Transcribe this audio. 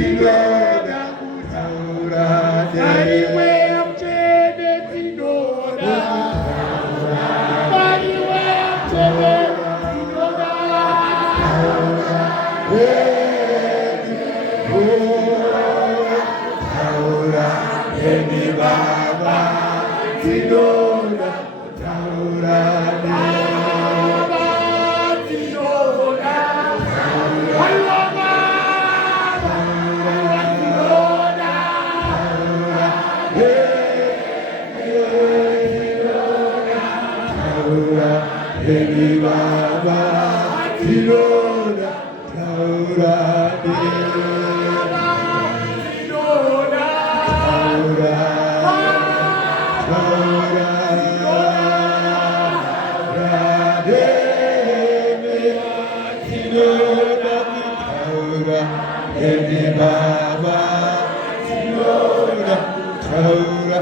Tinoda Taura Mighty way of Janet Tinoda. Mighty way of Janet Tinoda. Taura Eni Baba Tinoda Taura Baba Tinoda. Allah Baba Tinoda. Taura Eni Baba Tinoda Taura Eni Baba Tinoda Taura